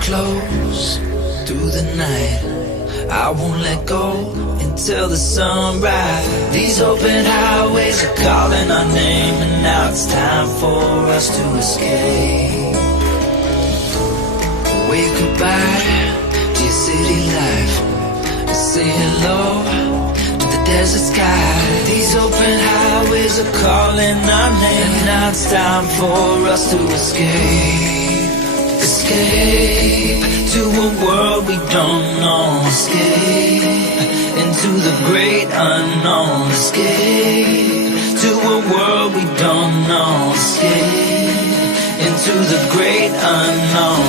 close through the night. I won't let go until the sunrise. These open highways are calling our name, and now it's time for us to escape. Wave goodbye to your city life, and say hello to the desert sky. These open highways are calling our name, and now it's time for us to escape. Escape to a world we don't know. Escape into the great unknown. Escape to a world we don't know. Escape into the great unknown.